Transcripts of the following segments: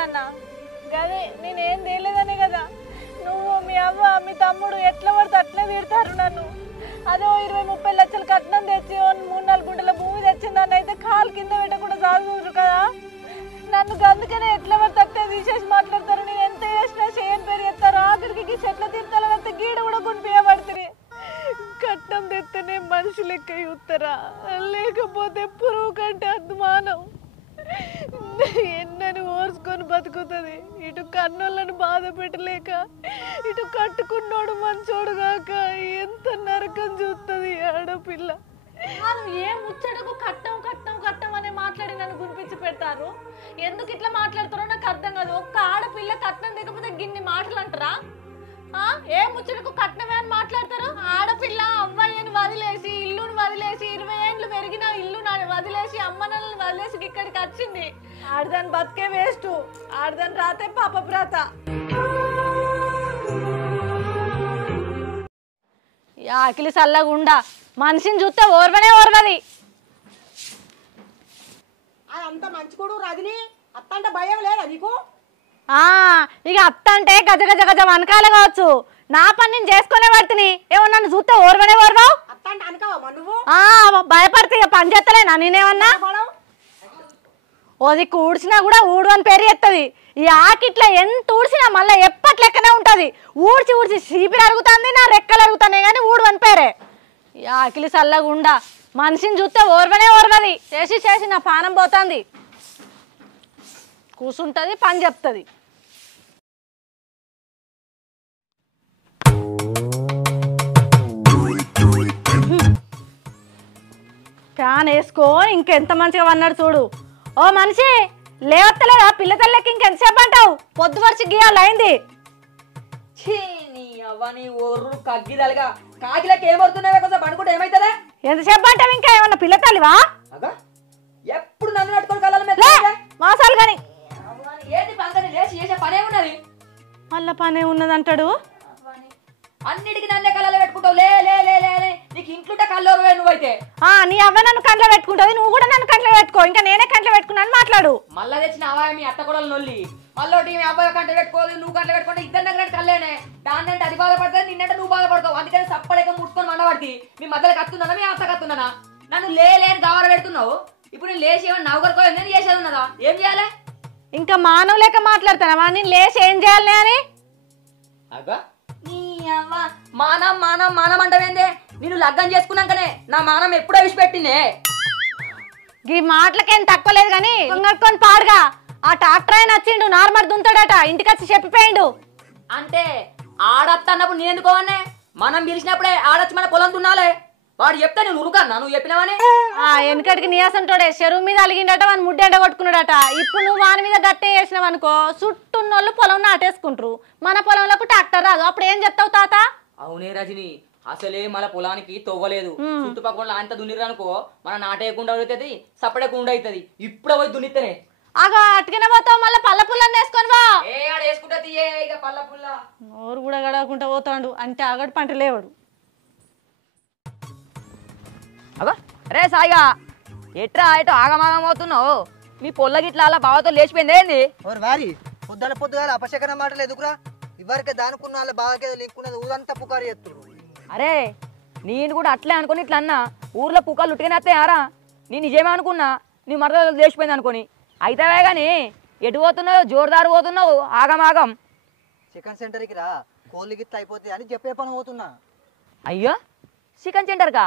నాన్న గదే నేనేం తేలేదనే కదా నువ్వు మీ అవ్వ మీ తమ్ముడు ఎట్లా పడితే అట్లా తిడతారు నన్ను. అదే 20-30 లక్షలు కట్నం తెచ్చి 3-4 గుంటల భూమి తెచ్చిందని అయితే కాలు కింద పెట్టకుండా సాగుతున్నారు కదా. నన్ను అందుకనే ఎట్లా పడితే అట్లా తీసేసి మాట్లాడతారు. నేను ఎంత చేసినా చేయని పేరు చెప్తారు. ఆఖరికి చెట్ల తీర్థాలంతా గీడ కూడా కొనిపించబడుతుంది. కట్నం తెత్తనే మనిషి లెక్క చూస్తారా, లేకపోతే పురుగు కంటే అద్మానం. ఎన్నని ఓర్చుకొని బతుకుతుంది. ఇటు కన్నోళ్ళను బాధ పెట్టలేక, ఇటు కట్టుకున్నోడు మంచోడు కాక ఎంత నరకం చూస్తుంది ఆడపిల్ల. ఏ ముచ్చటకు కట్టం కట్టం కట్టం అనే మాట్లాడి నన్ను గురిపించి పెడతారు. ఎందుకు ఇట్లా మాట్లాడతారో నాకు అర్థం కాదు. ఒక్క ఆడపిల్ల కట్నం లేకపోతే గిన్ని మాటలు అంటారా? ఏ ముచ్చటకు కట్నమే అని మాట్లాడతారు. ఆడపిల్ల అమ్మాయిని వదిలేసి ఇల్లుని వదిలేసి 20 ఏళ్ళు పెరిగిన ఇల్లు వదిలేసి అమ్మనల్ని వదిలేసి ఇక్కడికి వచ్చింది. ఆడదాని బతికే వేస్ట్, ఆడదాని రాతే పాప ప్రాత. ఆకిలి చల్లగుండా మనిషిని చూస్తే ఓర్వనే ఓర్వది. అంత మంచికోడు రజని అత్త అంటే భయం లేదా నీకు? ఇక అత్త అంటే గజ గజ గజ వనకాల కావచ్చు. నా పని నేను చేసుకునే పడుతుంది. ఏమో నన్ను చూస్తే ఓర్వనే ఓర్వావు. అత్త అంటే అనుకోవా నువ్వు? భయపడితే ఇక పని చేస్తలేనా నేనేమన్నా? ఓది ఊడ్చినా కూడా ఊడు అని పేరు ఎత్తది. ఈ ఆకిట్లా ఎంత ఊడ్చినా మళ్ళీ ఎప్పటి లెక్కనే ఉంటది. ఊడ్చి ఊడ్చి చీపిరి అరుగుతుంది, నా రెక్కలు అరుగుతానే కానీ ఊడు అని పేరే. ఈ ఆకిలి చల్లగుండా మనిషిని చూస్తే ఓర్వనే ఓర్వది. చేసి చేసి నా పానం పోతుంది. కూసుంటది, పని చెప్తుంది. ఫ్యాన్ వేసుకో, ఇంకెంత మంచిగా వన్నాడు చూడు. ఓ మనిషి లేవత్తలేదా? పిల్ల తల్లకి ఇంకెంతసేపు అంటావు? పొద్దు వరుస గీయాలైంది. ఎంతసేపు అంటావు? ఇంకా ఏమన్నా పిల్ల తల్లివా? ఎప్పుడు నన్ను పెట్టుకోవాలి మాసాలు కానీ మళ్ళా పనే ఉన్నది అంటాడు. అన్నిటికి నన్నే కళ్ళలో పెట్టుకుంటావు. లే లే లే లే నీకు ఇంట్లో కళ్ళోరు నువ్వైతే. నీ అవ్వ నన్ను కంట్లో పెట్టుకుంటుంది, నువ్వు కూడా నన్ను కంట్లో పెట్టుకో. ఇంకా నేనే కంట్లో పెట్టుకున్నాను మాట్లాడు. మళ్ళా తెచ్చిన అవాయి మీ అత్త కూడా నొల్లి మళ్ళీ మీ అబ్బాయి కంట పెట్టుకోదు, నువ్వు కంట పెట్టుకుంటే ఇద్దరు దగ్గర కళ్ళేనే. దాన్నంటే అది బాధపడుతుంది, నిన్నంటే నువ్వు బాధపడతావు. అందుకని సప్పడేక ముట్టుకొని మండబడి మీ మధ్యలో కత్తున్నానా మీ అత్త కత్తున్నానా? నన్ను లేని గవర పెడుతున్నావు. ఇప్పుడు నేను లేచి ఏమన్నా నవ్వుకరుకో నేను చేసేది ఉన్నదా? ఏం చేయాలి? ఇంకా మానవ లేక మాట్లాడతానవా? నేను లేచి ఏం చేయాలి అని? మానం మానం మానం అంటవేందే? నేను లగ్గం చేసుకున్నాకనే నా మానం ఎప్పుడో విడిచిపెట్టినే. ఈ మాటలకేం తక్కువ లేదు కానీ కొంగట్టుకొని పాడుగా. ఆ ట్రాక్టర్ ఆయన వచ్చిండు, నార్మల్ దుంతాడట, ఇంటికి వచ్చి చెప్పిపోయిండు. అంటే ఆడత్త అన్నప్పుడు నేను ఎందుకోవన్నే? మనం పిలిచినప్పుడే ఆడొచ్చి మన పొలం దున్నాలే. వాడు చెప్తే నేను ఉరుకన్నా, నువ్వు చెప్పినావని. వెనకటికి నీయాసంటోడే చెరువు మీద అలిగిండట, వాని ముడ్డి ఎండ కొట్టుకున్నాడట. ఇప్పుడు నువ్వు వాని మీద గట్టే వేసినావు అనుకో, చుట్టూన్నోళ్ళు పొలం నాటేసుకుంటారు. మన పొలంలోకి ట్రాక్టర్ రాదు, అప్పుడు ఏం చెప్తావు తాత? అవునే రజని, అసలే మన పొలానికి తవ్వలేదు. చుట్టుపక్కల అంత దున్నిరనుకో మన నాటేయకుండా అవుతుంది, సపడకుండా అవుతుంది. ఇప్పుడు పోయి దున్నితేనే అటుకనే పోతావు. మళ్ళీ పల్ల పుల్లని వేసుకొని వా. ఇక పల్ల పుల్ల నోరు కూడా గడవకుండా పోతాడు అంటే ఆగడు పంట లేవాడు. రే సాయిగా ఎట్రా ఎటో ఆగమాగం అవుతున్నావు? మీ పొల్ల గిట్లా అలా బావతో లేచిపోయింది ఏంది? వారి పొద్దుగాల అపశకర మాటలు ఎదుకురా. ఇవరకే దానుకున్న వాళ్ళ బాగా లేకున్నది ఊరంతా పుకారు చేస్తున్నారు. అరే నేను కూడా అట్లే అనుకుని ఇట్లా అన్నా. ఊర్లో పుకార్లు ఉట్టుకనే వస్తాయారా? నేను నిజమే అనుకున్నా నీ మరద లేచిపోయింది అనుకుని. అయితేవే కానీ ఎటు పోతున్నావు? జోరుదారు పోతున్నావు ఆగమాగం. చికెన్ సెంటర్కి రా, కోళ్ళు గిట్ల అయిపోతాయి అని చెప్పే పని పోతున్నా. అయ్యో చికెన్ సెంటర్కా?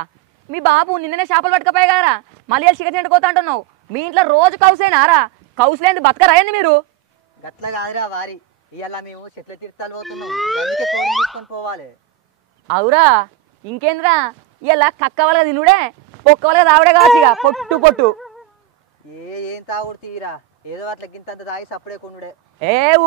మీ బాబు నిన్ననే చేపలు పట్టుకపోయా కదరా, మళ్ళీ చికెన్ సెంటర్ పోతా అంటున్నావు. మీ ఇంట్లో రోజు కౌసేనారా? కౌసులేంది బతకరాయండి మీరు? గట్ల కాదురా వారి, ఇవాళ మేము చెట్ల తీర్థాలు పోతున్నాం, అందుకే కోడిని తీసుకొని పోవాలి. అవురా? ఇంకేంద్రా ఇలా కక్క వాళ్ళగా తినుడే, పొక్క వాళ్ళగా తావుడే కావచ్చుగా పొట్టు పొట్టు. ఏం తాగుడు తీరా, ఏదో అట్లా గింతంత తాగి సప్పుడే కొనుడే.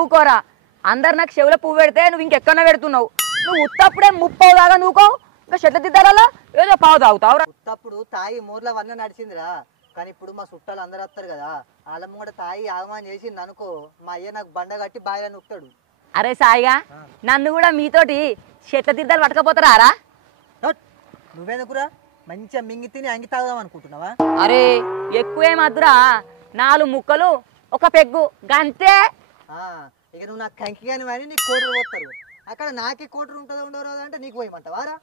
ఊకోరా, అందరు నాకు చెవులో పువ్వు పెడితే నువ్వు ఇంకెక్కడన్నా పెడుతున్నావు. నువ్వు ఉత్తప్పుడే 30 దాకా నూకో, ఇంకా చెట్ల తిద్దారలా ఏదో పావు తాగుతావురా. ఉత్తప్పుడు తాగి మూర్ల వన్న నడిచిందిరా, కానీ ఇప్పుడు మా చుట్టాలు అందరు వస్తారు కదా, వాళ్ళ కూడా తాగి ఆగమాన్ చేసింది అనుకో, మా అయ్య నాకు బండ కట్టి బాయిలో నొక్కుతాడు. అరే సాయిగా, నన్ను కూడా మీతోటి చెట్ల తిద్దాలు పట్టుకపోతారా? నువ్వెందుకురా, మంచిగా మింగి తిని అంగి తాగుదాం అనుకుంటున్నావా? అరే ఎక్కువేమద్దురా, 4 ముక్కలు ఒక పెగ్గు గంతే. ఇక నువ్వు నాకు కంకి కానీ అని నీకు కోటరు పోతారు. అక్కడ నాకే కోటరు ఉంటుందో ఉండవు అంటే నీకు పోయమంటావారా?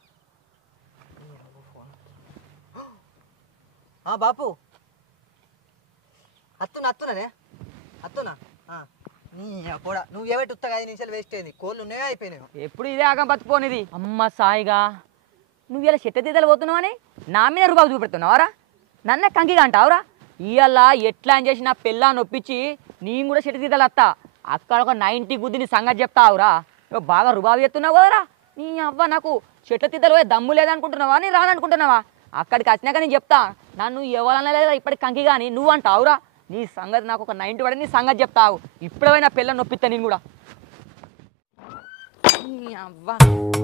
బాపు అత్తునే అత్తునా నీ కూడా నువ్వు ఏమైతే ఉత్తగా 5 నిమిషాలు వేస్ట్ అయింది. కోళ్ళు ఉన్నాయో అయిపోయినాయి. ఎప్పుడు ఇదే ఆగం బతిపోనిది. అమ్మ సాయిగా నువ్వు ఇలా చెట్ట తీతలు పోతున్నావు అని నా మీద రూపాయలు చూపెడుతున్నావురా? నన్నే కంకిగా అంటావురా? ఇవాళ ఎట్లా అని చేసి నా పిల్లని ఒప్పించి నేను కూడా చెట్టు తీతలు వస్తా. అక్కడ ఒక 90 గుద్దిని సంగతి చెప్తావురా? బాగా రుబాబు చెప్తున్నావు కదరా? నీ అవ్వ నాకు చెట్ల తీతలు పోయే దమ్ము లేదనుకుంటున్నావా? నేను రాననుకుంటున్నావా? అక్కడికి వచ్చినాక నేను చెప్తా. నన్ను ఎవరన్నా లేదా ఇప్పటికి కంకి కానీ నువ్వు అంటావురా? నీ సంగతి నాకు ఒక 90 పడి నీ సంగతి చెప్తావు. ఇప్పుడే నా పిల్లని నొప్పిస్తా నేను కూడా. అవ్వ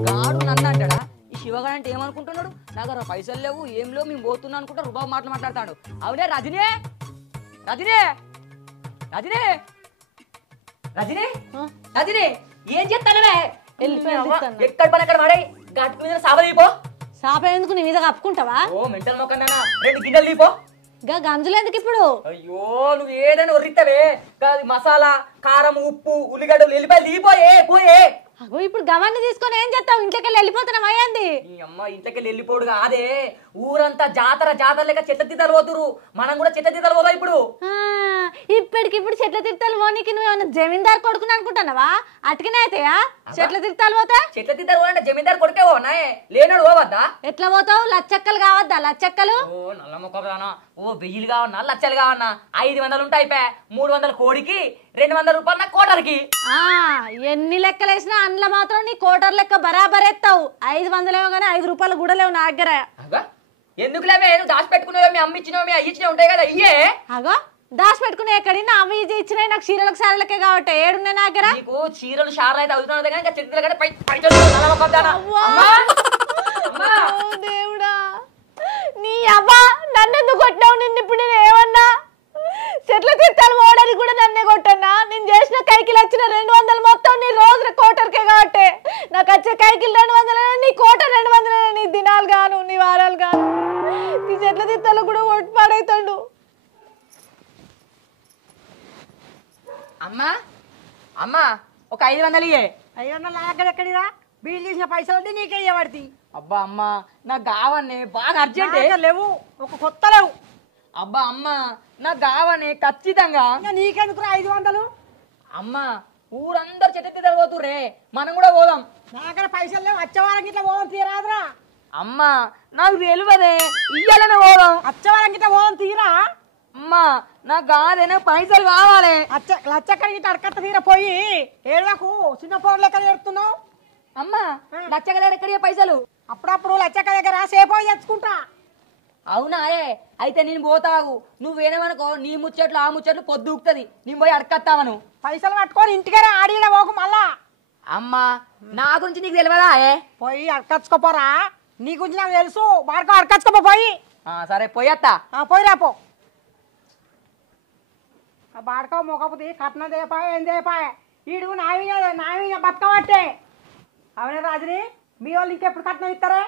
గాడు నన్ను అంటాడా? ఈ శివగాడు అంటే ఏమనుకుంటున్నాడు? నాకు పైసలు లేవు ఏం లేవు మేము పోతున్నా అనుకుంటా రుబాబు మాటలు మాట్లాడతాడు. అవునే రజనీ రజనీ రజనీ రజనీ రజనీ ఏం చెప్తానవే? ఎక్కడ పని అక్కడ వాడే గట్టు మీద సాబ తీపో. సాప ఎందుకు నీ మీద కప్పుకుంటావా? ఓ మెంటల్ మొక్కన్నా 2 గిన్నెలు తీపో. గంజులు ఎందుకు ఇప్పుడు? అయ్యో నువ్వు ఏదైనా ఒర్రిత్తవే. మసాలా కారం ఉప్పు ఉల్లిగడ్డలు ఎల్లిపాయలు దిగిపోయే పోయే. అగో ఇప్పుడు గవాన్ని తీసుకొని ఏం చేస్తావు? ఇంట్లోకి వెళ్ళి వెళ్ళిపోతున్నావు అయ్యింది. ఈ అమ్మ ఇంట్లోకి వెళ్ళిపోడు కాదే. ఊరంతా జాతర జాతర లేక చెట్ల తీతలు పోతురు. మనం కూడా చెట్ల తీతలు పోదాం ఇప్పుడు. ఇప్పటికిప్పుడు చెట్ల తీర్థాలు పోనీకి నువ్వు ఏమన్నా జమీందారు కొడుకుని అనుకుంటున్నావా? అటుకనే అయితాయా చెట్ల తీర్థాలు పోతా? చెట్ల తీతలు పోవాలంటే జమీందారు కొడుకే పోనాయే, లేనాడు పోవద్దా? ఎట్లా పోతావు? లచ్చక్కలు కావద్దా? లచ్చక్కలు ఓ నల్ల మొక్కదానా? ఓ 1000 కావన్నా లక్షలు కావన్నా? 500 ఉంటాయి. 300 కోడికి 200 రూపాయలు నా కోటర్కి. ఎన్ని లెక్కలు వేసినా అందులో మాత్రం నీ కోటర్ లెక్క బరాబర్ ఎత్తావు. 500 ఏమో కానీ 5 రూపాయలు కూడా లేవు నా దగ్గర. ఎందుకు లేవే? నువ్వు దాచి పెట్టుకునేవో మీ అమ్మ ఇచ్చినవో మీ అయ్యి ఇచ్చినవి ఉంటాయి కదా ఇయ్యే. అగో దాచి పెట్టుకునే ఎక్కడి నా అవి ఇచ్చినాయి నాకు చీరలకు సారలకే కాబట్టి ఏడున్నాయి నా దగ్గర. నీకు చీరలు షార్లు అయితే అవుతున్నది కానీ చెట్టు దేవుడా నీ అవ్వా నన్నెందుకు కొట్టినావు? నిన్ను ఇప్పుడు నేను ఏమన్నా? చెట్ల తీర్థాలు పోవడానికి కూడా నన్నే కొట్టన్నా? నేను చేసిన కైకిలు వచ్చిన 200 మొత్తం నీ రోజుల కోటర్కే కాబట్టి నాకు వచ్చే కైకిలు 200, నీ కోటర్ 200, నీ దినాలు గాను నీ వారాలు గాను. నీ చెట్ల తీర్థాలు కూడా కొట్టి పాడైతాడు. అమ్మా అమ్మా ఒక 500 ఇయ్యే. 500 నా దగ్గర ఎక్కడిరా? బిల్ చేసిన పైసలు నీకే ఇవ్వబడి. అబ్బా అమ్మా నాకు కావనే బాగా అర్జెంట్ లేవు, ఒక కొత్త లేవు. అబ్బా అమ్మా నాకు కావనే ఖచ్చితంగా. నీకెందుకు 500? అమ్మా ఊరందరు చెట్టు తీతలు పోతుర్రే, మనం కూడా పోదాం. నా దగ్గర పైసలు లేవు. వచ్చేవారం గిట్లా పోదాం తీరాదురా. అమ్మా నాకు తెలియదే, ఇయ్యాలనే పోదాం. వచ్చేవారం గిట్లా పోదాం తీరా. అమ్మా నాకు కాదేనా పైసలు కావాలి. లచ్చక్కడి గిట్ట అడకత్త తీరా పోయి ఏళ్ళకు చిన్న ఫోన్ లెక్క ఏడుతున్నావు. అమ్మా లచ్చక్క దగ్గర ఎక్కడియా పైసలు? అప్పుడప్పుడు లచ్చక్క దగ్గర సేపు తెచ్చుకుంటా. అవునా? అయితే నేను పోతాగు. నువ్వేనేమనుకో నీ ముచ్చట్లు ఆ ముచ్చట్లు పొద్దుకుతుంది. నేను పోయి అడకత్తావను. పైసలు పట్టుకొని ఇంటికి ఆడిడ పోకు మళ్ళా. అమ్మా నా గురించి నీకు తెలియదా? పోయి అడకచ్చుకోపోరా. నీ గురించి నాకు తెలుసు. బాడుకో అడకచ్చుకోపో పోయి. సరే పోయత్తా. పోయి రాపో. ఆ బాడక మొకపోతే కట్నం దేపాయ ఏం దేపాయ ఈడు నావి బతకబట్టే. అవునే రాజుని మీ వాళ్ళు ఇంకెప్పుడు కట్నం ఇస్తారే?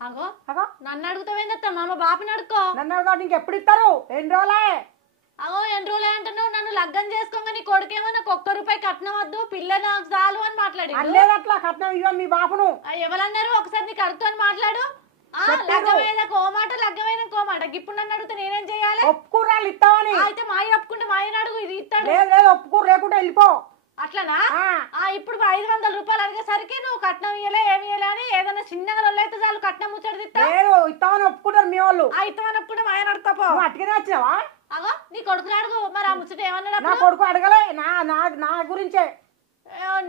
అగో అగో నన్ను అడుగుతావేందత్తా? మా బాపిని అడుకో. నన్ను అడుగుతావు ఇంకెప్పుడు ఇస్తారు? 2 రోజులే. అగో 2 రోజులే అంటున్నావు. నన్ను లగ్గం చేసుకోగా నీ కొడుకేమో నాకు 1 రూపాయి కట్నం వద్దు, పిల్ల నాకు చాలు అని మాట్లాడి. అల్లేదు అట్లా కట్నం ఇవ్వం మీ బాపును. ఎవరన్నారు? ఒకసారి నీకు అడుగుతా అని మాట్లాడు. లగ్గమైన కోమాట లగ్గమైన కోమాట. ఇప్పుడు నన్ను అడిగితే నేనేం చేయాలి? ఒప్పుకుర్రాళ్ళు ఇస్తావని. అయితే మాయ ఒప్పుకుంటే మాయని అడుగు, ఇది ఇస్తాడు. లేదు ఒప్పుకూరు లేకుండా వెళ్ళిపో. అట్లనా? ఇప్పుడు 500 రూపాయలు అడిగేసరికి నువ్వు కట్నం ఇయ్యలే ఏమి ఇయ్యలే అని ఏదైనా చిన్నగా అయితే చాలు కట్నం ముచ్చడి లేదు ఇస్తామని ఒప్పుకుంటారు మీ వాళ్ళు. ఇస్తామని ఒప్పుకుంటే మాయని అడుగుతాపో. అట్టుగానే వచ్చినావా? అగో నీ కొడుకుని అడుగు. మరి ఆ ముచ్చట ఏమన్నాడు? నా కొడుకు అడగలే. నా గురించే.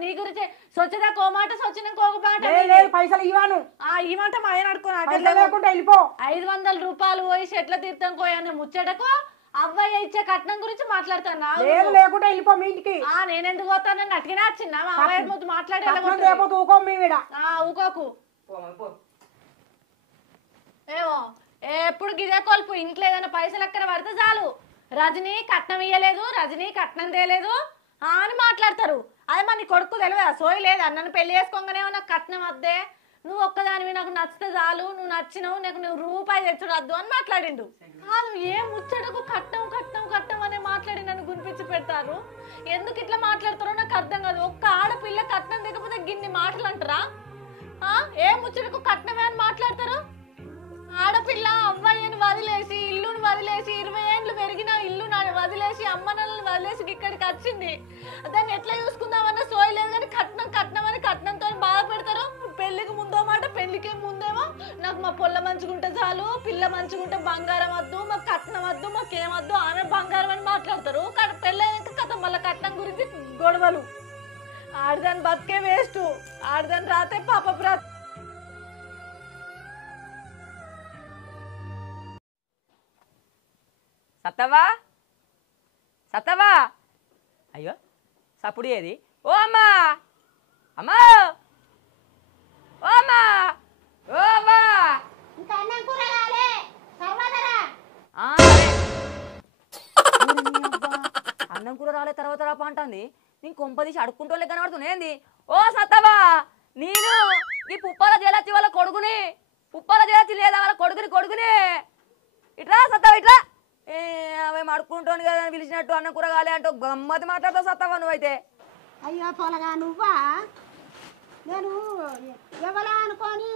నీ గురించి సొచ్చదా కోమాట సొచ్చిన కోమాట. పైసలు ఇవ్వను. ఈ మాట మాయని అడుకున్నా లేకుండా వెళ్ళిపో. 500 రూపాయలు పోయి చెట్ల తీర్థం కోయన్న ముచ్చటకు అవ్వయ్య ఇచ్చే కట్నం గురించి మాట్లాడుతున్నా. లేకుండా వెళ్ళిపో మీ ఇంటికి. నేనెందుకు పోతానని అట్టిగా వచ్చిందా? మా అవ్వయ్య ముందు మాట్లాడి ఊకోకు. ఏమో ఎప్పుడు గిదే కొలుపు. ఇంట్లో ఏదైనా పైసలు ఎక్కడ పడితే చాలు రజనీ కట్నం ఇయ్యలేదు, రజనీ కట్నం తేలేదు అని మాట్లాడతారు. అదే మరి నీ కొడుకు తెలియదా? సోయి లేదా? నన్ను పెళ్లి చేసుకోగానే నాకు కట్నం వద్దే, నువ్వు ఒక్కదానివి నాకు నచ్చితే చాలు, నువ్వు నచ్చినావు, నువ్వు రూపాయి తెచ్చుడద్దు అని మాట్లాడిండు. కాదు ఏ ముచ్చటకు కట్నం కట్నం కట్నం అనే మాట్లాడి నన్ను గునిపించి పెడతారు. ఎందుకు ఇట్లా మాట్లాడతారో నాకు అర్థం కాదు. ఒక్క ఆడపిల్ల కట్నం దిగకపోతే గిన్ని మాటలు అంటారా? ఏ ముచ్చటకు కట్నమే అని మాట్లాడతారు? ఆడపిల్ల అవ్వయ్యని వదిలేసి ఇల్లుని వదిలేసి 20 ఏళ్ళు పెరిగిన ఇల్లు వదిలేసి అమ్మ నల్లని వదిలేసి ఇక్కడికి వచ్చింది. దాన్ని ఎట్లా చూసుకుందామన్నా సోయలేదు. కానీ కట్నం కట్నం అని కట్నంతో బాధ పెడతారు. పెళ్లికి ముందో మాట, పెళ్లికి ముందేమో నాకు మా పొల్ల మంచిగుంటే చాలు, పిల్ల మంచిగుంటే బంగారం వద్దు, మాకు కట్నం వద్దు, మాకేమద్దు, ఆమె బంగారం అని మాట్లాడతారు. పెళ్ళైనాక కథ మళ్ళీ కట్నం గురించి గొడవలు. ఆడదాని బతికే వేస్ట్, ఆడదాని రాతే పాప బ్రత్. సత్తవా సత్తవా అయ్యో సప్పుడు ఏది? ఓ అమ్మా అమ్మా ఓ అమ్మా ఓ అమ్మా అన్నం కూర రాలే తర్వాత రాప అంటుంది. నేను కొంపదీసి అడుక్కుంటోళ్ళే కనబడుతుంది ఏంది? ఓ సత్తవా నేను ఈ పుప్పాల జలచ్చి వాళ్ళ కొడుకుని, పుప్పాల జలచ్చి లేదా వాళ్ళ కొడుకుని ఇట్లా సత్తవా ఇట్లా అవి అడుక్కుంటాను కదా అని పిలిచినట్టు అన్నం కూర కాలే అంటూ గమ్మతి మాట్లాడతావు సత్తవా నువ్వైతే. అయ్యో పొలగా నువ్వా? నేను ఎవలా అనుకొని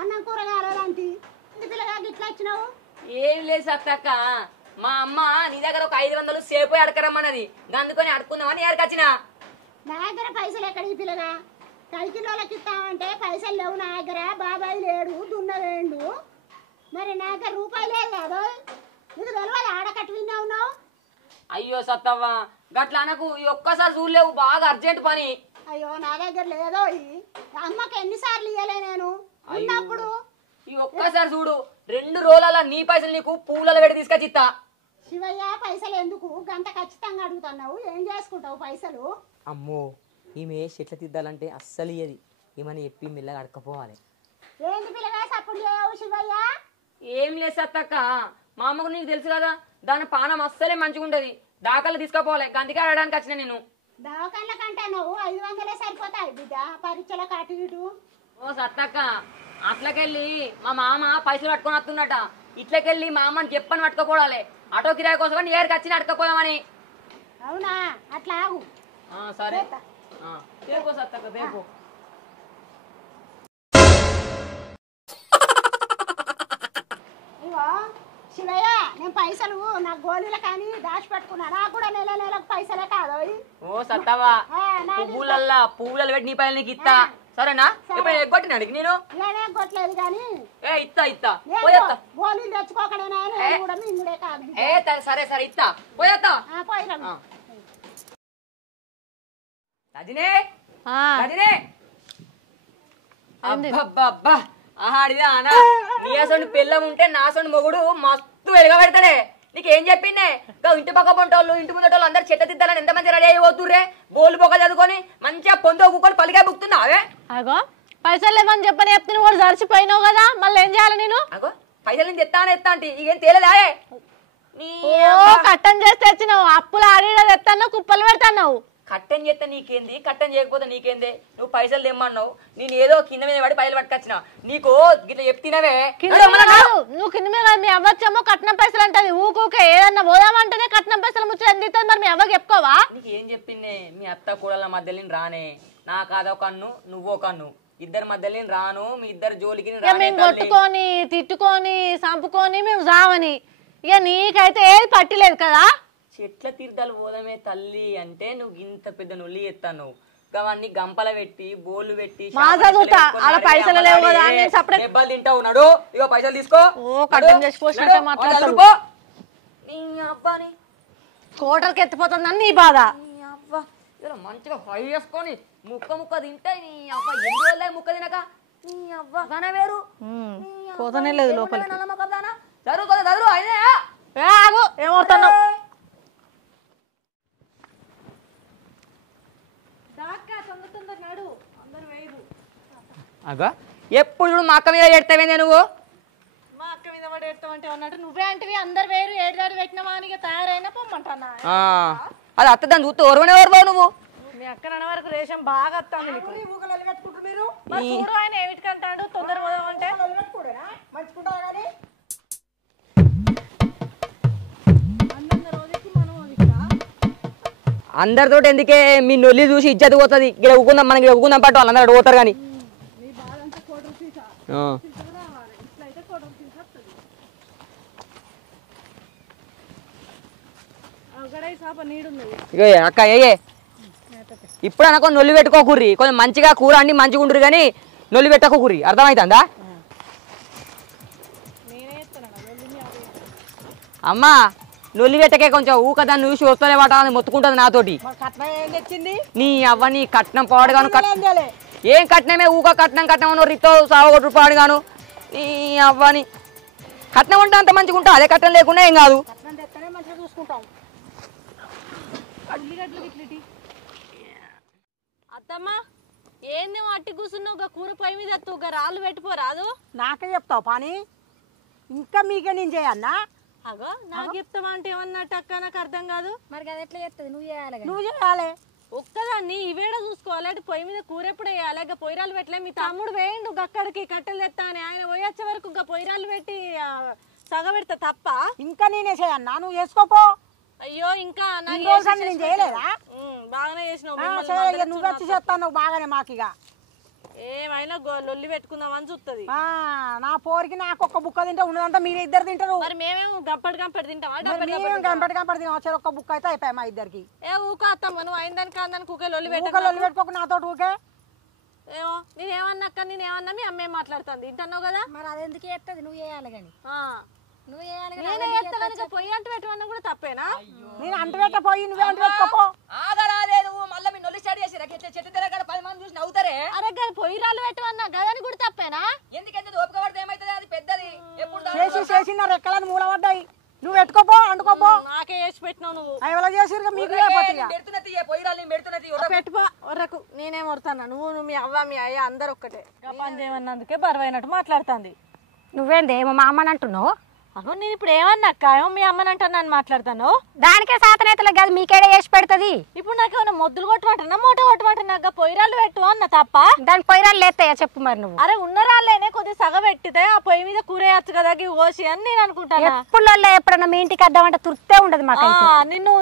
అన్నం కూర కాలేదంటే పిల్లగా ఇట్లా వచ్చినావు? ఏం లేదు సత్తక్క, మా అమ్మ నీ దగ్గర ఒక 500 సేపు అడకరమ్మన్నది, అందుకొని అడుక్కుందామని ఎక్కడికొచ్చిన. నా దగ్గర పైసలు ఎక్కడికి పిల్లగా? కైకిలోకి ఇస్తామంటే పైసలు లేవు నా దగ్గర. బాబాయ్ లేడు, దున్నవేండు, మరి నా దగ్గర రూపాయి లేదు కదా. నీకు తెలవాలి ఆడకట్టు విన్నావు? అయ్యో సత్తవ్వ గట్ల అనకు, ఒక్కసారి చూడలేవు, బాగా అర్జెంట్ పని. అయ్యో నా దగ్గర లేదో. అమ్మకి ఎన్నిసార్లు ఇయ్యలే నేను ఉన్నప్పుడు. ఈ ఒక్కసారి చూడు, 2 రోజుల నీ పైసలు నీకు పూలలో పెట్టి తీసుకొచ్చి ఇస్తా. శివయ్య పైసలు ఎందుకు గంట ఖచ్చితంగా అడుగుతున్నావు? ఏం చేసుకుంటావు పైసలు? అమ్మో ఈమె చెట్ల తిద్దాలంటే అస్సలు ఇయ్యది, ఏమని చెప్పి మెల్లగా అడకపోవాలి. ఏంటి పిల్లగా సప్పుడు చేయవు శివయ్య? ఏం లేదు సత్తక్క, మా అమ్మకు నీకు తెలుసు కదా, దాని పానం అస్సలే మంచిగా ఉంటది, దాఖలు తీసుకుపోవాలి, అందుకే అడగడానికి వచ్చిన నేను. దవాఖాన్ల కంటే నువ్వు 500 సరిపోతాయి బిడ్డ, పరీక్షలకు అటు ఇటు. ఓ సత్తక్క అట్లకెళ్ళి మా మామ పైసలు పట్టుకొని వస్తున్నట, ఇట్లకెళ్ళి మా అమ్మని చెప్పని పట్టుకోపోవాలి, ఆటో కిరాయి కోసం కానీ ఏరికి వచ్చి అడకపోయామని. అవునా? అట్లా ఆగు. సరే తేపో సత్తక్క తేపో. ఇగో శివయ్య, నేను పైసలు నా గోళీల కానీ దాచి పెట్టుకున్నా, నాకు కూడా నెల నెలకు పైసలే కాదు. ఓ సత్తవా పువ్వులల్లా పువ్వులలో పెట్టి నీ పైన నీకు ఇస్తా, సరేనా? ఇప్పుడు ఎగ్గొట్టిన అడిగి నేను కొట్టలేదు కానీ ఇస్తా పోయేస్తా. గోళీలు తెచ్చుకోకడేనా కూడా మింగుడే కాదు. సరే సరే ఇస్తా పోయేస్తా. పోయినా రజనే రజనే అబ్బబ్బబ్బా ఆడిదా అనా, నీ అసలు పిల్లం ఉంటే నా అసలు మొగుడు మస్తు వెలుగబెడతాడే. నీకేం చెప్పిండే? ఇంటి పక్క పొంటోళ్ళు ఇంటి ముందటోళ్ళు అందరు చెట్ల తిద్దాలని ఎంత మంది రెడీ అయిపోతుర్రే, బోలు బొక్క చదువుకొని మంచిగా పొందో ఒక్కొని పలిగా బుక్తున్నావే. అగో పైసలు లేవని చెప్పని చెప్తే కూడా జరిచిపోయినావు కదా, మళ్ళీ ఏం చేయాలి నేను? అగో పైసలు నేను తెస్తాను ఎత్తా అంటే ఇకేం తేలేదా? కట్టం చేసి తెచ్చినావు, అప్పులు ఆడి తెస్తాను, కుప్పలు పెడతావు. కట్టం చేస్తే నీకేంది, కట్టం చేయకపోతే నీకేంది? నువ్వు పైసలు తెమ్మన్నావు, నేను ఏదో కింద మీద పడి పైసలు పట్టుకొచ్చిన, నీకు గిట్లా చెప్తినవే. నువ్వు కింద మీద మీ అవ్వచ్చేమో కట్నం పైసలు అంటది, ఊకూకే ఏదన్నా పోదామంటేనే కట్నం పైసలు ముచ్చట ఎందుకు? మరి మీ అవ్వకి చెప్పుకోవా? నీకు ఏం చెప్పిందే? మీ అత్త కూడల మధ్యలో రానే, నాకు అదో కన్ను నువ్వో కన్ను, ఇద్దరి మధ్యలో రాను, మీ ఇద్దరు జోలికి మేము కొట్టుకొని తిట్టుకొని చంపుకొని మేము రావని, ఇక నీకైతే ఏది పట్టిలేదు కదా. చెట్ల తీర్థాలు పోదమే తల్లి అంటే నువ్వు ఇంత పెద్ద నుల్లి ఎత్తాను, అవన్నీ గంపల పెట్టి బోళ్ళు పెట్టి పైసలు లేవు కదా దెబ్బలు తింటా ఉన్నాడు. ఇగో పైసలు తీసుకో, కోటర్కి ఎత్తిపోతుందని నీ బాధ. మంచిగా ఫ్రై చేసుకొని ముక్క ముక్క తింటే నీ అవ్వ ఎన్ని రోజులు ముక్క తినక నీ అవ్వ గన వేరు పోతనే లేదు లోపల. చదువు చదువు అయినా ఏమవుతున్నావు? అగా ఎప్పుడు చూడు మా అక్క మీద ఎడతావేందే నువ్వు? మా అక్క మీద పడి ఎడతావంటే అన్నట్టు నువ్వే అంటివి అందరు వేరు ఏడాడు పెట్టినవా అని తయారైనా పొమ్మంటానా? అది అత్త దాన్ని చూస్తే ఓర్వనే ఓర్వవు నువ్వు. మీ అక్క నన్న వరకు రేషం బాగా వస్తాను నీకు. చూడు ఆయన ఏమిటికంటాడు తొందర పోదామంటే అందరితోటి ఎందుకే మీ నొల్లి చూసి ఇజ్జత్ పోతుంది ఇక్కడ ఊకుందాం మనకి ఊకుందాం పట్టు వాళ్ళందరూ అక్కడ పోతారు కానీ ఇక అక్క ఏ ఇప్పుడు అనుకో నొల్లి పెట్టుకోకుర్రి కొంచెం మంచిగా కూర అండి మంచిగా ఉండ్రు కానీ నొల్లి పెట్టుకోకుర్రి అర్థమవుతుందా అమ్మా నొల్లి పెట్టకే కొంచెం ఊక దాన్ని చూసి వస్తలే వాట మొత్తుకుంటుంది నాతోటి నీ అవ్వ నీ కట్నం పాడుగాను ఏం కట్నమే ఊక కట్నం కట్నం రితో సావగొట్టు పాడుగాను నీ అవ్వని కట్నం ఉంటే అంత మంచిగా ఉంటా అదే కట్నం లేకుండా ఏం కాదు అత్తమ్మా ఏంది అట్టి కూర్చున్నావు ఒక కూర పొయ్యి మీద ఒక రాళ్ళు పెట్టిపోరాదు నాకే చెప్తావు పని ఇంకా మీకే నేను చేయన్నా అగో నాకు చెప్తావా అంటే ఏమన్నట్టు అక్క నాకు అర్థం కాదు మరి అది ఎట్లా చేస్తుంది నువ్వు చేయాలి నువ్వు చేయాలి ఒక్కదాన్ని ఇవేడ చూసుకోవాలి అంటే పొయ్యి మీద కూర ఎప్పుడు వేయాలి ఇక పొయ్యిరాలు పెట్టలే మీ తమ్ముడు వేయండు అక్కడికి కట్టెలు తెస్తా అని ఆయన పోయొచ్చే వరకు ఇంకా పొయ్యిరాలు పెట్టి సగ పెడతా తప్ప ఇంకా నేనే చేయన్నా నువ్వు చేసుకోపో అయ్యో ఇంకా నేను చేయలేదా బాగానే చేసినావు నువ్వు వచ్చి చేస్తాను బాగానే మాకు ఇక ఏమైనా లొల్లి పెట్టుకుందామని చూస్తుంది నా పోరికి నాకు ఒక్క బుక్క తింటే ఉన్నదంతా మీరే ఇద్దరు తింటారు మరి మేమేమో గంపటి తింటామా గంపటి తిన వచ్చే ఒక్క బుక్క అయితే అయిపోయాయి మా ఇద్దరికి ఏ ఊక అత్తమ్మ నువ్వు అయిందని కాదని కుకే లొల్లి లొల్లి పెట్టుకోకు నాతో ఊకే ఏమో నేనేమన్నా నేనేమన్నా మీ అమ్మే మాట్లాడుతుంది ఇంటన్నావు కదా మరి అది ఎందుకు చేస్తుంది నువ్వు చేయాలి కానీ నువ్వు చేయాలి నేనే చేస్తాను పొయ్యి అంటు పెట్టమన్నా కూడా తప్పేనా నేను అంటు పెట్టపోయి నువ్వే అంటు పెట్టుకోపో ఆగరాలేదు మళ్ళీ మీ నొల్లి స్టార్ట్ చేసి చెట్టు తిరగడ 10 మంది చూసి నవ్వుతారే అరే కానీ పొయ్యి రాళ్ళు పెట్టమన్నా గదని కూడా తప్పేనా ఎందుకంటే ఓపిక పడితే ఏమైతుంది అది పెద్దది ఎప్పుడు చేసి నా రెక్కలని మూలబడ్డాయి నువ్వు పెట్టుకోపో అంటుకోపో నాకే వేసి పెట్టినావు నువ్వు ఎవరో చేసిరు మీకు పెడుతున్నది పొయ్యిరాలు పెడుతున్నది పెట్టుపా ఒర్రకు నేనేం వడతానా నువ్వు మీ అవ్వ మీ అయ్య అందరు ఒక్కటే పని చేయమన్నందుకే బరువైనట్టు మాట్లాడుతుంది నువ్వేంది ఏమో మా అమ్మని అంటున్నావు అగో నేను ఇప్పుడు ఏమన్నాక్క ఏమో మీ అమ్మని అంటాను మాట్లాడతాను దానికే సాతనేతలకు కాదు మీకేడే చేసి పెడుతుంది ఇప్పుడు నాకు ఏమైనా మొద్దులు కొట్టమంటున్నా మూట కొట్టమంటున్నా పొయ్యిరాళ్ళు పెట్టు అన్న తప్ప దాని పొయ్యిరాళ్ళు లేస్తాయా చెప్పు మరి నువ్వు అరే ఉన్న రాళ్ళేనే కొద్దిగా సగ పెట్టితే ఆ పొయ్యి మీద కూర వేయచ్చు కదా ఓసి అని నేను అనుకుంటాను ఎప్పుడు ఎప్పుడన్నా మీ ఇంటికి వద్దామంటే తుర్తే ఉండదు మాకు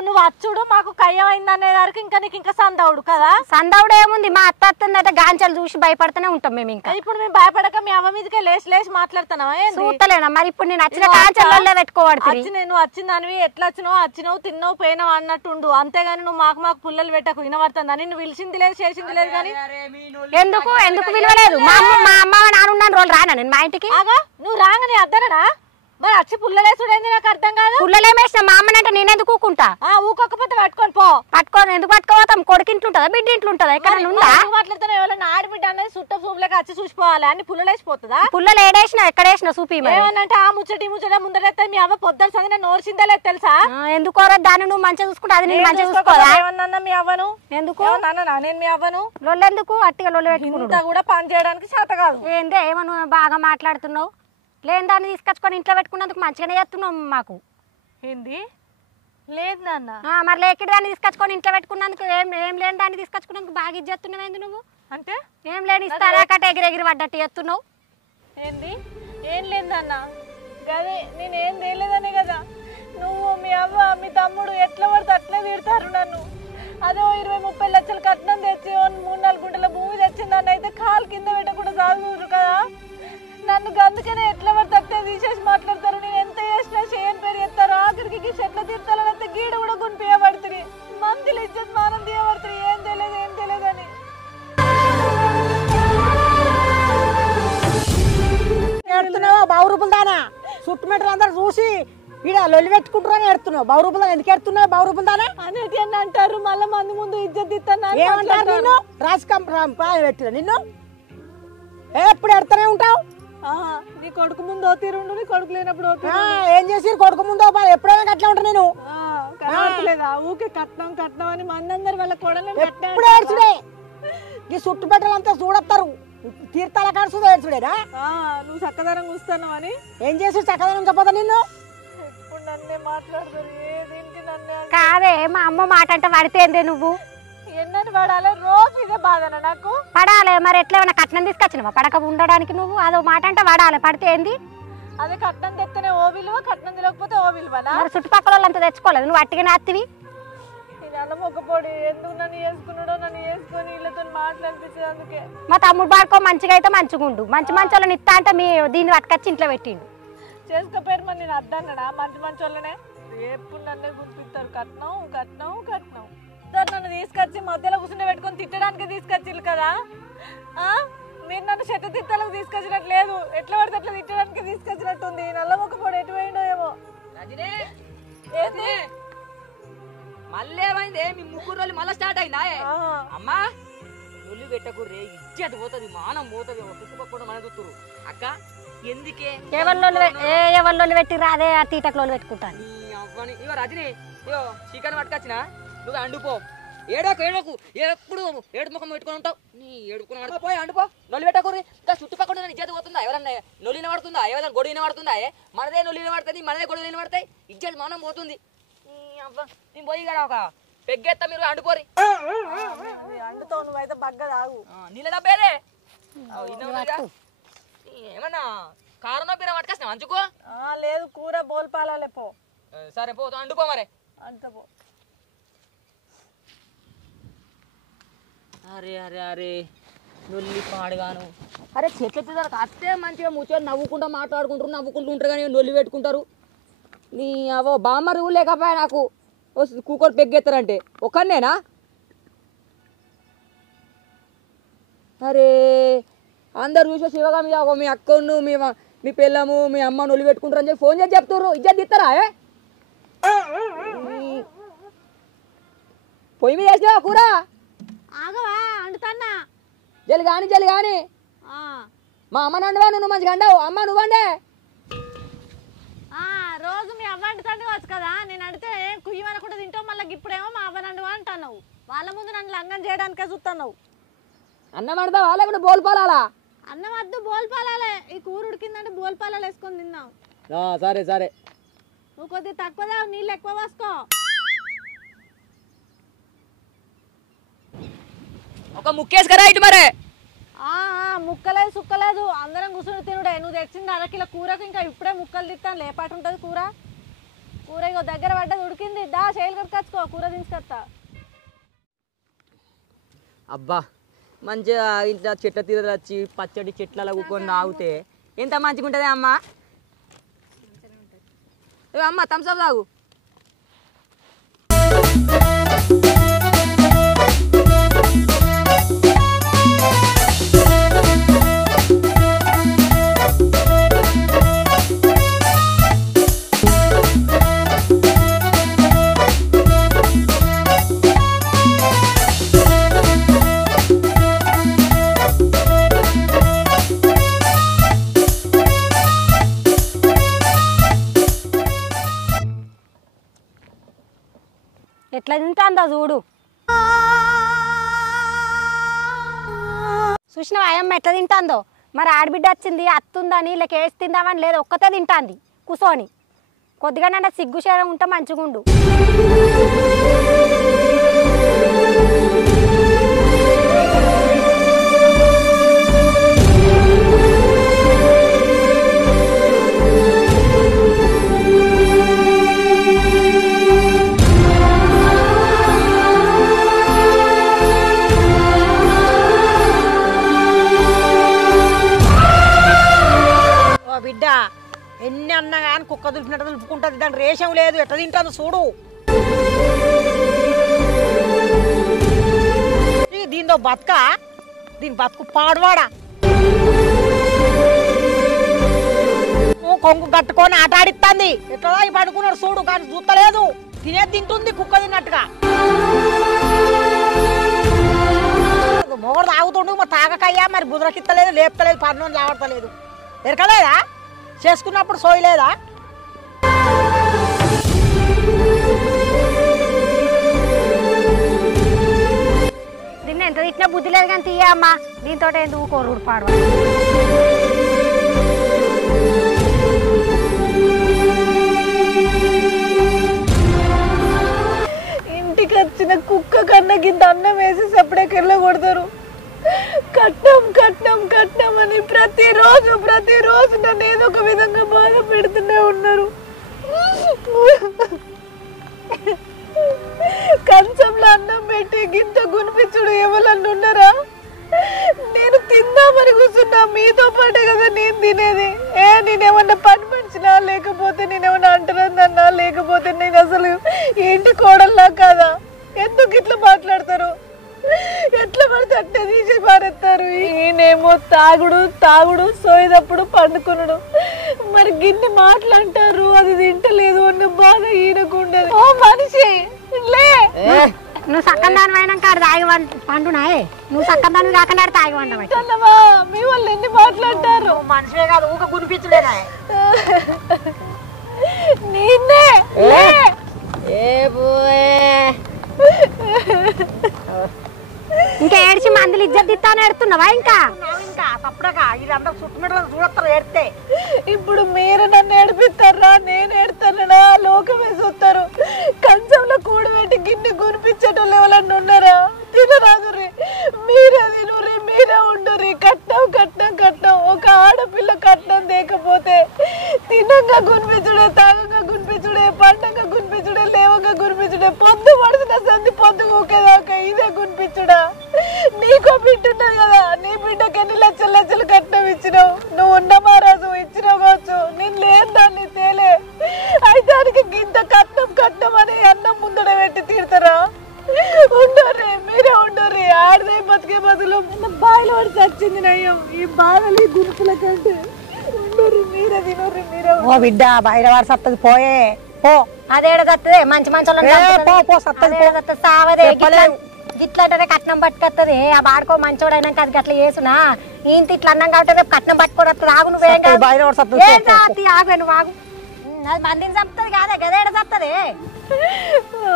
నువ్వు అచ్చుడు మాకు కయ్యమైంది అనే వరకు ఇంకా నీకు ఇంకా సందవుడు కదా సందవుడు ఏముంది మా అత్త అత్తందట గాంచలు చూసి భయపడుతూనే ఉంటాం మేము ఇంకా ఇప్పుడు మేము భయపడక మీ అమ్మ మీదకే లేచి లేచి మాట్లాడుతున్నావా చూస్తలేనా మరి ఇప్పుడు నేను వచ్చిన గాంచల్లో పెట్టుకోవాలి నేను వచ్చిందానివి ఎట్లా వచ్చినావు తిన్నావు పోయినావు అన్నట్టుండు అంతేగాని నువ్వు మాకు పుల్లలు పెట్టకు వినబడుతుందని నువ్వు పిలిచింది లేదు చేసింది లేదు కానీ ఎందుకు ఎందుకు విలువలేదు మా అమ్మ నాన్న రోజులు రానా నేను మా ఇంటికి నువ్వు రాగానే అద్దనడా మరి వచ్చి పుల్లలేసుడైంది నాకు అర్థం కాదు పుల్లలేమేసిన మా అమ్మనంటే నేనెందుకు ఊకుంటా ఊకొకపోతే పట్టుకొని పో పట్టుకొని ఎందుకు పట్టుకోపోతాం కొడుకు ఇంట్లో ఉంటుందా బిడ్డ ఇంట్లో ఉంటుందా ఎక్కడ ఉందా మాట్లాడుతున్నా ఎవరైనా ఆడబిడ్డ అనేది చుట్ట చూపులకి వచ్చి చూసిపోవాలి అన్ని పుల్లలేసిపోతుందా పుల్లలు ఏడేసినా ఎక్కడేసిన చూపి ఏమనంటే ఆ ముచ్చటి ముందరెత్తే మీ అమ్మ పొద్దున సంగతి నోర్చిందా లేదు తెలుసా ఎందుకోరా దాన్ని నువ్వు మంచిగా చూసుకుంటా అది నేను మంచిగా చూసుకోవాలా ఏమన్నా మీ అవ్వను ఎందుకు నేను మీ అవ్వను లొల్లెందుకు అట్టిగా లొల్లు ఇంత కూడా పని చేయడానికి చేత కాదు ఏందే ఏమో నువ్వు బాగా మాట్లాడుతున్నావు లేని దాన్ని తీసుకొచ్చుకొని ఇంట్లో పెట్టుకున్నందుకు మంచిగానే చేస్తున్నావు మాకు ఏంది లేదు నాన్న మరి లేకిడి దాన్ని తీసుకొచ్చుకొని ఇంట్లో పెట్టుకున్నందుకు ఏం లేని దాన్ని తీసుకొచ్చుకున్నందుకు బాగా ఇది చేస్తున్నావు ఏంది నువ్వు అంటే ఏం లేని ఇస్తారా కట్ట ఎగిరెగిరి పడ్డట్టు చేస్తున్నావు ఏంది ఏం లేదన్న గదే నేనేం తేలేదనే కదా నువ్వు మీ అవ్వ మీ తమ్ముడు ఎట్లా పడితే అట్లే తిడతారు నన్ను అదో 20-30 లక్షలు కట్నం తెచ్చి 3-4 గుంటల భూమి తెచ్చిందని అయితే కాలు కింద పెట్టకుండా సాగుతున్నారు కదా నన్ను అందుకనే ఎట్లా పడితే అట్లే తీసేసి మాట్లాడతారు నేను ఎంత చేసినా చేయని పేరు ఎత్తారు ఆఖరికి చెట్ల తీర్థాలంటే గీడ కూడా గునిపియబడుతుంది మందులు ఇచ్చేది మానం తీయబడుతుంది ఏం తెలియదని ఎడుతున్నావు బావు రూపులు దానా చుట్టుమెట్లు అందరు చూసి ఈడ లొల్లి పెట్టుకుంటారని ఎడుతున్నావు బావు రూపులు ఎందుకు ఎడుతున్నావు బావు రూపులు దానా అనేది అని అంటారు మళ్ళీ మంది ముందు ఇజ్జత్ ఇస్తాను ఏమంటారు నిన్ను పెట్టిన నిన్ను ఎప్పుడు ఎడుతూనే ఉంటావు నీ కొడుకు ముందు ఓతీరుండు నీ కొడుకు లేనప్పుడు ఏం చేసి కొడుకు ముందు ఎప్పుడైనా అట్లా ఉంటా నేను కనబడలేదా ఊకే కట్నం అని మనందరు వాళ్ళ కొడలు ఎప్పుడు ఏడ్చుడే ఈ చుట్టుపెట్టలంతా చూడొస్తారు తీర్థాల కాడు ఏడ్చుడేనా నువ్వు చక్కదనం చూస్తున్నావు అని ఏం చేసి చక్కదనం చెప్పదా నిన్ను ఇప్పుడు నన్నే మాట్లాడతారు దీనికి నన్నే కాదే మా అమ్మ మాట అంటే పడితేందే నువ్వు ఎన్నని పడాలి రోజు ఇదే బాధనా నాకు పడాలి మరి ఎట్లా ఏమైనా కట్నం తీసుకొచ్చినావా పడక ఉండడానికి నువ్వు అదో మాట అంటే పడాలి పడితే ఏంది అదే కట్నం తెస్తేనే ఓ విలువ కట్నం తెలియకపోతే ఓ విలువనా మరి చుట్టుపక్కల వాళ్ళంతా తెచ్చుకోలేదు నువ్వు అట్టిగానే అత్తివి ఇది నల్లమొక్కపోడి ఎందుకు నన్ను వేసుకున్నాడో నన్ను వేసుకొని వీళ్ళతో మాట్లాడిపించేది అందుకే. మా తమ్ముడు పాడుకో మంచిగా అయితే మంచిగుండు. మంచి వాళ్ళని ఇస్తా అంటే మీ దీన్ని పట్టుకొచ్చి ఇంట్లో పెట్టిండు. చేసుకోపోయారు మరి నేను అద్దన్నాడా? మంచి వాళ్ళనే ఎప్పుడు నన్నే గుర్తిస్తారు. కట్నం కట్నం కట్నం నన్ను తీసుకొచ్చి మధ్యలో కూర్చుని పెట్టుకొని తిట్టడానికి తీసుకొచ్చిల్లు కదా. మీరు నన్ను చెట్టు తిట్టలకు తీసుకొచ్చినట్టు లేదు, ఎట్లా పడితే అట్లా తిట్టడానికి తీసుకొచ్చినట్టుంది. నల్లమొక్కపోడు ఎటు పోయిండో ఏమో. మళ్ళీ ఏమైంది? మీ ముగ్గురు రోజులు మళ్ళీ స్టార్ట్ అయిందా? అమ్మా నొల్లి పెట్టకుర్రే, ఇజ్జత్ పోతుంది, మానం పోతుంది, చుట్టుపక్కల మన చూస్తురు. అక్క ఎందుకే ఎవరిలో పెట్టి రాదే ఆ తీటకులో పెట్టుకుంటాను. ఇగో రజని, ఇగో చికెన్ పట్టుకొచ్చిన, నువ్వు అండుపో. ఏడోకు ఎప్పుడు ఏడు ముఖం పెట్టుకుని ఉంటావు. నీ ఏడుకుని పోయి అండుపో. నొల్లి పెట్టకూరి. ఇంకా చుట్టుపక్కల ఇజ్జత్ పోతుందా? ఎవరన్నా నొల్లిన పడుతుందా? ఎవరైనా గొడవన పడుతుందా? మనదే నొల్లిన పడుతుంది, మనదే గొడవలు పడతాయి, ఇజ్జత్ మానం పోతుంది. నేను పోయి కదా ఒక పెగ్గెత్తా, మీరు అండుకోరి. అండుతావు నువ్వైతే బగ్గ తాగు. నీళ్ళ డబ్బేదే ఏమన్నా కారణం పేరు పట్టుకొచ్చినా అంచుకో. లేదు కూర బోల్పాలే పో. సరే పో, అండుకో మరి. అంత పో. అరే అరే అరే నొల్లి పాడుగాను. అరే చెట్ల అత్తే మంచిగా ముచ్చో నవ్వుకుంటూ మాట్లాడుకుంటారు, నవ్వుకుంటూ ఉంటారు కానీ నొల్లి పెట్టుకుంటారు. నీ అవో బామ్మరు లేకపోయా నాకు కూకొని పెగ్గెత్తారంటే ఒక్కనేనా? అరే అందరు చూసే శివగా మీ అక్కను మీ పిల్లము మీ అమ్మ నొల్లి పెట్టుకుంటారు అని చెప్పి ఫోన్ చేసి చెప్తారు. ఇజ్జత్ ఇస్తారా? పొయ్యి మీద వేసినావా కూర? ఆగవా అండుతాన్నా. జల్లి కానీ మా అమ్మ నండువా, నువ్వు మంచిగా అండావు. అమ్మ నువ్వండే. రోజు మీ అవ్వ అంటుతాను వచ్చు కదా, నేను అడితే కుయ్యమనకుండా తింటావు, మళ్ళీ ఇప్పుడేమో మా అవ్వ నండువా అంటున్నావు. వాళ్ళ ముందు నన్ను లంగం చేయడానికే చూస్తున్నావు. అన్నం అంటావా లేకుంటే బోల్పాలా? అన్నం వద్దు, బోల్పాలాలే. ఈ కూర ఉడికిందంటే బోల్పాలాలు వేసుకొని తిందాం. సరే సరే. నువ్వు కొద్దిగా తక్కువ నీళ్ళు ఎక్కువ పోసుకో. ఒక ముక్కేసుకరా ఇటు మరి. ముక్కలేదు సుక్కలేదు, అందరం కూర్చుని తినుడే. నువ్వు తెచ్చింది అరకిలో కూరకు ఇంకా ఇప్పుడే ముక్కలు తిస్తాను. లేపాటు ఉంటుంది కూర. కూర ఇగో దగ్గర పడ్డది, ఉడికింది. దా చేయలు కట్టుకొచ్చుకో, కూర తీసుకొస్తా. అబ్బా మంచిగా ఇంట్లో చెట్ల తీరలు వచ్చి పచ్చడి చెట్లలో కూకొని తాగితే ఎంత మంచిగా ఉంటుంది అమ్మ. అమ్మ థమ్స్ అప్ తాగు. ఎట్లా తింటాందో చూడు. చూసినావా అయ్యమ్మ ఎట్లా తింటాందో? మరి ఆడబిడ్డ వచ్చింది అత్తుందని లేక వేసి తిందామని లేదు, ఒక్కతే తింటాంది కూర్చొని. కొద్దిగా నన్ను సిగ్గు శరం ఉంటే మంచిగుండు. బిడ్డ ఎన్ని అన్నా కానీ కుక్క దులిపినట్టు దులుపుకుంటుంది, దాని రేషం లేదు. ఎట్లా తింటుందో చూడు. దీంతో బతుక, దీని బతుకు పాడువాడా. కొంగు కట్టుకొని ఆట ఆడిస్తుంది. ఎట్లా పడుకున్నాడు చూడు, కానీ చూస్తలేదు. తినేది తింటుంది కుక్క తిన్నట్టుగా. మొగడు తాగుతుండు, మరి తాగకయ్యా మరి బుదరకిత్తలేదు, లేపుతలేదు, పన్ను లావడతలేదు. ఎరకలేదా? చేసుకున్నప్పుడు సోయలేదా? దీన్ని ఎంత తిట్టినా బుద్ధి లేదు కానీ తీయ అమ్మా. దీంతో ఎందుకు కోరుడు పాడు. ఇంటికి వచ్చిన కుక్క కన్నా గింత అన్నం వేసి సపడకెళ్ళ కొడతారు. కట్నం కట్నం కట్నం అని ప్రతిరోజు నన్ను ఏదో ఒక విధంగా బాధ పెడుతూనే ఉన్నారు. కంచంలో అన్నం పెట్టి గింత గునిపించుడు ఎవరన్నా ఉన్నారా? నేను తిందామని కూర్చున్నా, మీతో పాటే కదా నేను తినేది. నేనేమన్నా పని మనిషినా, లేకపోతే నేనేమన్నా అంటారన్నా, లేకపోతే నేను అసలు ఏంటి కోడల్లా కాదా? ఎందుకు ఇట్లా మాట్లాడతారు? ఎట్లా పడితే అట్టే తీసి పారేస్తారు. ఈయనేమో తాగుడు సోయిదప్పుడు పండుకున్నాడు. మరి గిన్నె మాట్లాంటారు, అది తింటలేదు అన్న బాధ ఈయనకుండదు. ఓ మనిషి లే, నువ్వు సక్కం దాని అయినాక తాగి పండునాయే, నువ్వు సక్కం దాని కాకుండా తాగి వండవా? మీ వాళ్ళు ఎన్ని మాట్లాడతారు? మనిషివే కాదు, ఊక గునిపించలేదా? నిన్నే ఇంకా ఏడ్చి మందులు ఇజ్జత్ ఇస్తాను ఎడుతున్నావా? ఇంకా తప్పడగా వీళ్ళందరూ చుట్టుమిట్లను చూడతారు ఏడితే. ఇప్పుడు మీరు నన్ను ఏడిపిస్తారా, నేను ఏడుతానా? లోకమే చూస్తారు. కంచంలో కూడబెట్టి గిన్నె గునిపించేటోళ్ళు ఎవరన్నా ఉన్నారా? తినరాదురి, మీరే తినురి, మీరే ఉండురి. కట్నం ఒక ఆడపిల్ల కట్నం లేకపోతే తినంగా గునిపించుడే, తాగంగా గునిపించుడే, పండంగా గునిపించుడే, లేవంగా గునిపించుడే, పొద్దు పడుతున్న సంధి పొద్దు ఊకేదాకా ఇదే గునిపించుడా? నీకో బిడ్డ ఉన్నది కదా, నీ బిడ్డకి ఎన్ని లక్షలు కట్నం ఇచ్చినావు? నువ్వు ఉన్న మహారాజు ఇచ్చినావు కావచ్చు, నేను లేని దాన్ని తేలే. అయితే దానికి ఇంత కట్నం అని అన్నం ముందడ పెట్టి తీరుతారా? ఉండరు, మీరే ఉండరు. ఆడదే బతికే బదులు బాయిలో పడి చచ్చింది నయ్యం. ఈ బాధలు ఈ గురుపుల కంటే ఉండరు, మీరే తినరు, మీరే. ఓ బిడ్డ బయట వాడు సత్తది పోయే పో. అదేడ సత్తదే మంచి పో సత్తది సావదే. గిట్లంటే కట్నం పట్టుకొస్తుంది. ఆ బాడుకో మంచోడు అయినాక అది గట్ల చేసునా ఇంత ఇట్లా అన్నం కాబట్టి రేపు కట్నం పట్టుకోడు వస్తుంది. ఆగు నువ్వేం ఆగు, నువ్వు ఆగు. అది మందిని చంపుతుంది కాదే, గదేడ చస్తుంది.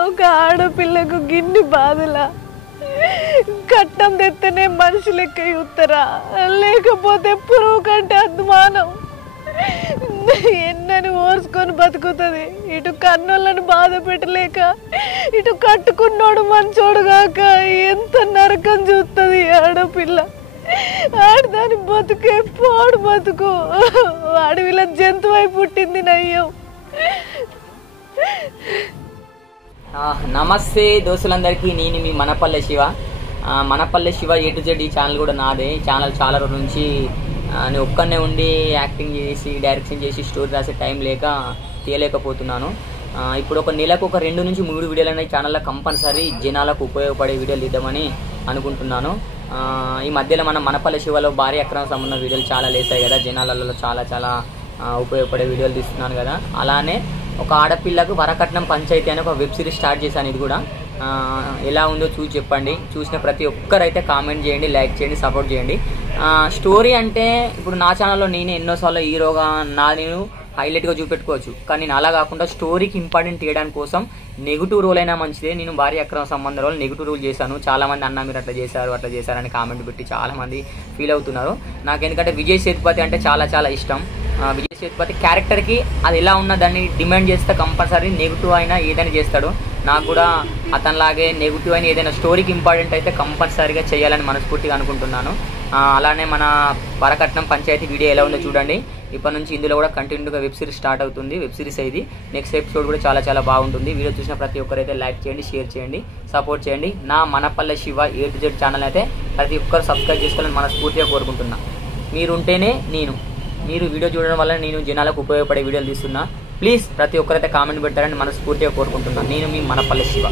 ఒక ఆడపిల్లకు గిన్ని బాధలా? కట్నం తెత్తేనే మనిషి లెక్క చూస్తారా? లేకపోతే పురుగు కంటే అద్మానం. ఎన్నని ఓర్చుకొని బతుకుతుంది. ఇటు కన్నోళ్ళని బాధ పెట్టలేక, ఇటు కట్టుకున్నోడు మంచోడు కాక ఎంత నరకం చూస్తుంది ఆడపిల్ల. ఆడదాని బతుకే పోడు బతుకు. అడవిలో జంతువై పుట్టింది నయ్యం. నమస్తే దోస్తులందరికీ, నేను మీ మనపల్లె Shiva. మనపల్లె Shiva A to Z ఈ ఛానల్ కూడా నాదే. ఈ ఛానల్ చాలా రోజుల నుంచి నేను ఒక్కనే ఉండి యాక్టింగ్ చేసి డైరెక్షన్ చేసి స్టోరీ రాసే టైం లేక తీయలేకపోతున్నాను. ఇప్పుడు ఒక నెలకు ఒక 2 నుంచి 3 వీడియోలు ఈ ఛానల్లో కంపల్సరీ జనాలకు ఉపయోగపడే వీడియోలు ఇద్దామని అనుకుంటున్నాను. ఈ మధ్యలో మన మనపల్లె శివలో భారీ అక్రమ సంబంధం వీడియోలు చాలా లేసాయి కదా, జనాలలో చాలా ఉపయోగపడే వీడియోలు తీస్తున్నాను కదా. అలానే ఒక ఆడపిల్లకు వరకట్నం పంచాయతీ అని ఒక వెబ్ సిరీస్ స్టార్ట్ చేశాను. ఇది కూడా ఎలా ఉందో చూసి చెప్పండి. చూసిన ప్రతి ఒక్కరైతే కామెంట్ చేయండి, లైక్ చేయండి, సపోర్ట్ చేయండి. స్టోరీ అంటే ఇప్పుడు నా ఛానల్లో నేను ఎన్నోసార్లు హీరోగా నేను హైలైట్గా చూపెట్టుకోవచ్చు, కానీ నేను అలా కాకుండా స్టోరీకి ఇంపార్టెంట్ చేయడానికి కోసం నెగిటివ్ రోల్ అయినా మంచిదే. నేను భారీ అక్రమ సంబంధ రోల్ నెగిటివ్ రోల్ చేశాను. చాలామంది అన్న మీరు అట్లా చేశారని కామెంట్ పెట్టి చాలామంది ఫీల్ అవుతున్నారు. నాకు ఎందుకంటే విజయ్ సేతుపతి అంటే చాలా ఇష్టం. విజయ్ సేతుపతి క్యారెక్టర్కి అది ఎలా ఉన్నా దాన్ని డిమాండ్ చేస్తే కంపల్సరీ నెగిటివ్ అయినా ఏదైనా చేస్తాడు. నాకు కూడా అతనిలాగే నెగిటివ్ అయినా ఏదైనా స్టోరీకి ఇంపార్టెంట్ అయితే కంపల్సరీగా చేయాలని మనస్ఫూర్తిగా అనుకుంటున్నాను. అలానే మన వరకట్నం పంచాయతీ వీడియో ఎలా ఉందో చూడండి. ఇప్పటి నుంచి ఇందులో కూడా కంటిన్యూగా వెబ్ సిరీస్ స్టార్ట్ అవుతుంది. వెబ్ సిరీస్ ఇది నెక్స్ట్ ఎపిసోడ్ కూడా చాలా బాగుంటుంది. వీడియో చూసిన ప్రతి ఒక్కరైతే లైక్ చేయండి, షేర్ చేయండి, సపోర్ట్ చేయండి. నా Manapalle Shiva A to Z channel అయితే ప్రతి ఒక్కరు సబ్స్క్రైబ్ చేసుకోవాలని మనస్ఫూర్తిగా కోరుకుంటున్నా. మీరుంటేనే మీరు వీడియో చూడడం వల్ల నేను జనాలకు ఉపయోగపడే వీడియోలు తీస్తున్నా. ప్లీజ్ ప్రతి ఒక్కరైతే కామెంట్ పెట్టారని మనస్ఫూర్తిగా కోరుకుంటున్నాను. నేను మీ మనపల్లె శివ.